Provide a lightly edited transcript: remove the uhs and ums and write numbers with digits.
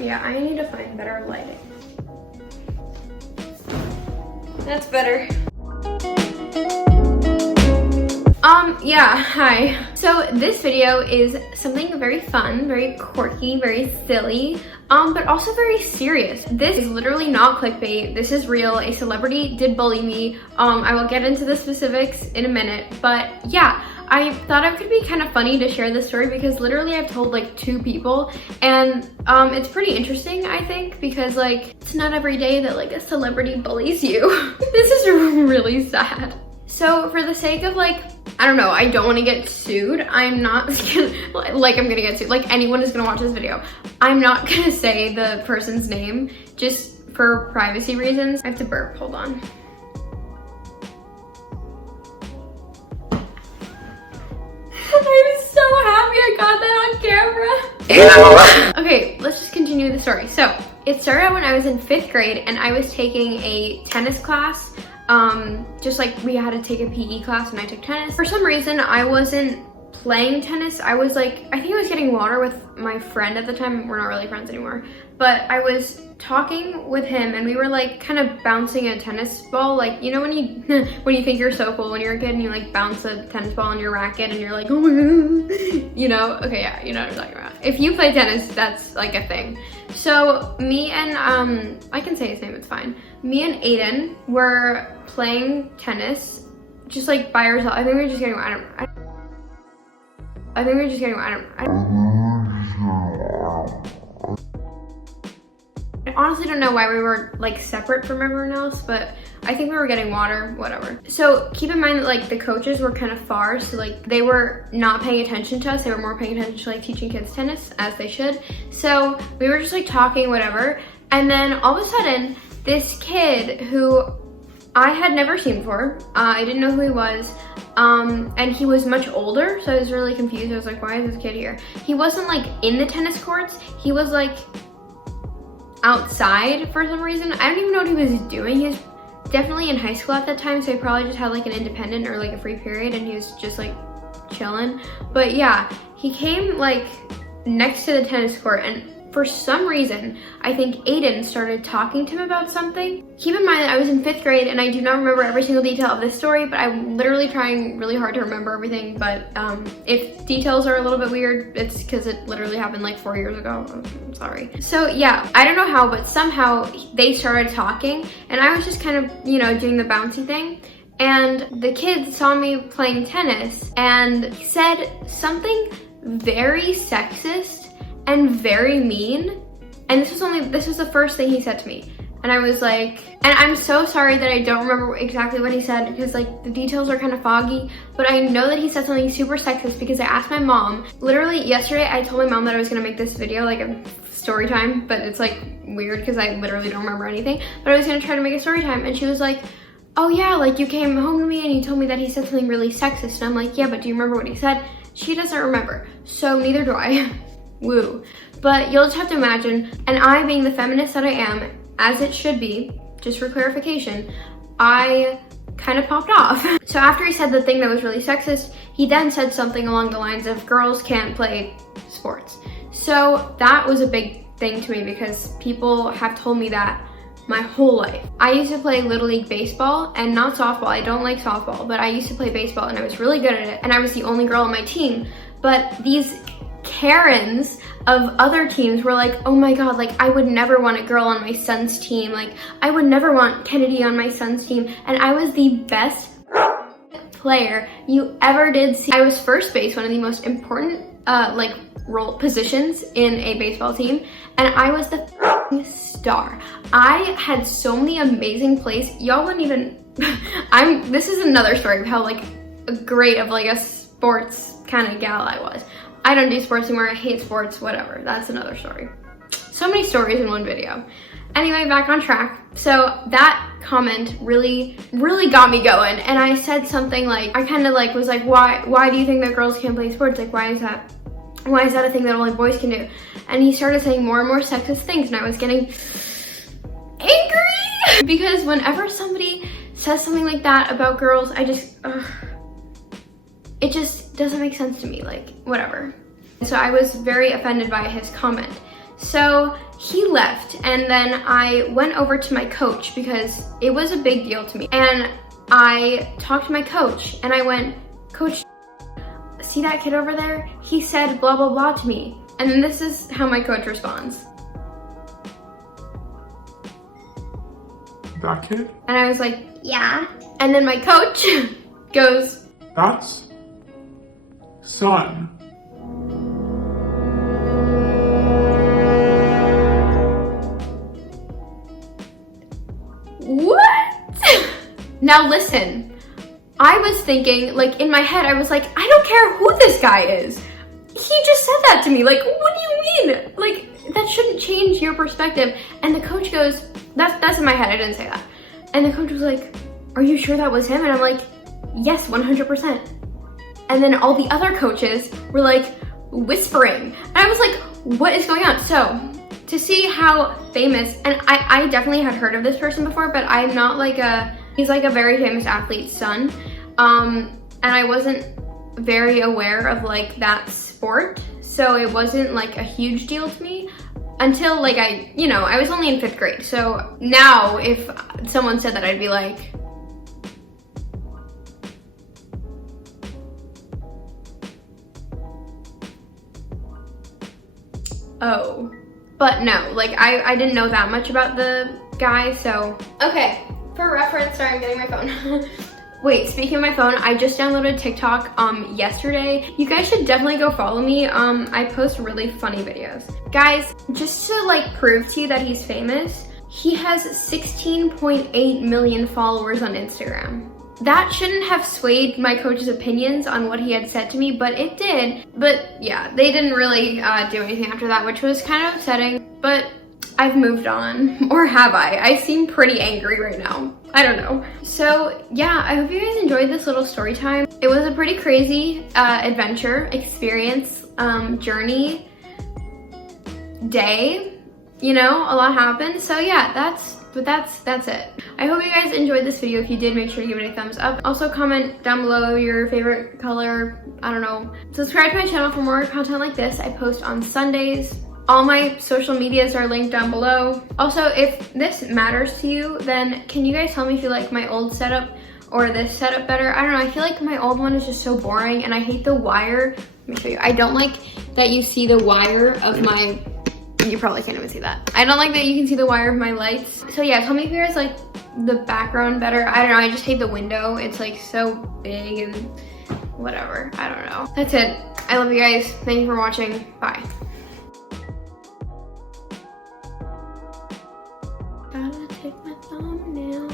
Yeah, I need to find better lighting. That's better. Yeah, hi. So this video is something very fun, very quirky, very silly, but also very serious. This is literally not clickbait. This is real. A celebrity did bully me. I will get into the specifics in a minute, but yeah, I thought it could be kind of funny to share this story because literally I've told like 2 people, and it's pretty interesting, I think, because like it's not every day that like a celebrity bullies you. This is really sad. So for the sake of like, I don't know, I don't want to get sued. I'm not gonna, like I'm gonna get sued. Like anyone is gonna watch this video. I'm not gonna say the person's name just for privacy reasons. I have to burp, hold on. I'm so happy I got that on camera. Okay, let's just continue the story. So it started out when I was in 5th grade and I was taking a tennis class. Just like we had to take a PE class and I took tennis. For some reason, I wasn't playing tennis. I was like, I think I was getting water with my friend at the time. We're not really friends anymore. But I was talking with him and we were like kind of bouncing a tennis ball. Like, you know when you when you think you're so cool when you're a kid and you like bounce a tennis ball on your racket and you're like, oh my god, you know? Okay, yeah, you know what I'm talking about. If you play tennis, that's like a thing. So me and, I can say his name, it's fine. Me and Aiden were playing tennis, just like by ourselves. I think we were just getting, I honestly don't know why we were like separate from everyone else, but I think we were getting water, whatever. So keep in mind that like the coaches were kind of far, so like they were not paying attention to us. They were more paying attention to like teaching kids tennis, as they should. So we were just like talking, whatever. And then all of a sudden, this kid who I had never seen before, I didn't know who he was, and he was much older, so I was really confused. I was like, why is this kid here? He wasn't like in the tennis courts, he was like outside for some reason. I don't even know what he was doing. He was definitely in high school at that time, so he probably just had like an independent or like a free period and he was just like chilling. But yeah, he came like next to the tennis court and for some reason, I think Aiden started talking to him about something. Keep in mind that I was in 5th grade and I do not remember every single detail of this story, but I'm literally trying really hard to remember everything. But if details are a little bit weird, it's because it literally happened like 4 years ago. I'm sorry. So yeah, I don't know how, but somehow they started talking and I was just kind of, you know, doing the bouncy thing. And the kid saw me playing tennis and said something very sexist and very mean, and this was the first thing he said to me, and I was like, and I'm so sorry that I don't remember exactly what he said because like the details are kind of foggy, but I know that he said something super sexist because I asked my mom. Literally yesterday I told my mom that I was gonna make this video like a story time, but it's like weird because I literally don't remember anything, but I was gonna try to make a story time, and she was like, oh yeah, like you came home to me and you told me that he said something really sexist, and I'm like, yeah, but do you remember what he said? She doesn't remember, so neither do I. Woo. But you'll just have to imagine, and I being the feminist that I am, as it should be, just for clarification, I kind of popped off. So after he said the thing that was really sexist, he then said something along the lines of girls can't play sports. So that was a big thing to me because people have told me that my whole life. I used to play Little League baseball and not softball. I don't like softball, but I used to play baseball and I was really good at it, and I was the only girl on my team. But these Karens of other teams were like, oh my god, like I would never want a girl on my son's team, like I would never want Kennedy on my son's team, and I was the best player you ever did see. I was first base, one of the most important like role positions in a baseball team, and I was the star. I had so many amazing plays, y'all wouldn't even this is another story of how like great of like a sports kind of gal I was. I don't do sports anymore, I hate sports, whatever. That's another story. So many stories in one video. Anyway, back on track. So that comment really got me going, and I said something like, I kind of like was like, why do you think that girls can't play sports? Like, why is that a thing that only boys can do? And he started saying more and more sexist things, and I was getting angry because whenever somebody says something like that about girls, I just, it just doesn't make sense to me, like, whatever. So I was very offended by his comment. So he left, and then I went over to my coach because it was a big deal to me. And I talked to my coach and I went, "Coach, see that kid over there? He said blah, blah, blah to me." And then this is how my coach responds. That kid? And I was like, "Yeah." And then my coach goes, "That's son." What? Now listen, I was thinking, like in my head, I was like, I don't care who this guy is. He just said that to me. Like, what do you mean? Like, that shouldn't change your perspective. And the coach goes, that's in my head, I didn't say that. And the coach was like, "Are you sure that was him?" And I'm like, "Yes, 100%. And then all the other coaches were like whispering. And I was like, what is going on? So to see how famous, and I definitely had heard of this person before, but I'm not like he's like a very famous athlete's son. And I wasn't very aware of like that sport. So it wasn't like a huge deal to me until like I was only in 5th grade. So now if someone said that, I'd be like, oh. But no, like I didn't know that much about the guy, so. Okay, for reference, sorry, I'm getting my phone. Wait, speaking of my phone, I just downloaded TikTok yesterday. You guys should definitely go follow me. I post really funny videos. Guys, just to like prove to you that he's famous, he has 16.8 million followers on Instagram. That shouldn't have swayed my coach's opinions on what he had said to me, but it did. But yeah, they didn't really do anything after that, which was kind of upsetting, but I've moved on. Or have I? I seem pretty angry right now. I don't know. So yeah, I hope you guys enjoyed this little story time. It was a pretty crazy adventure, experience, journey, day. You know, a lot happened. So yeah, that's it. I hope you guys enjoyed this video. If you did, make sure to give it a thumbs up. Also comment down below your favorite color, I don't know. Subscribe to my channel for more content like this. I post on Sundays. All my social medias are linked down below. Also, if this matters to you, then can you guys tell me if you like my old setup or this setup better? I don't know, I feel like my old one is just so boring and I hate the wire. Let me show you. I don't like that you see the wire of my, you probably can't even see that. I don't like that you can see the wire of my lights. So yeah, tell me if you guys like the background better. I don't know, I just hate the window. It's like so big and whatever, I don't know. That's it. I love you guys. Thank you for watching. Bye. Gotta take my thumbnail.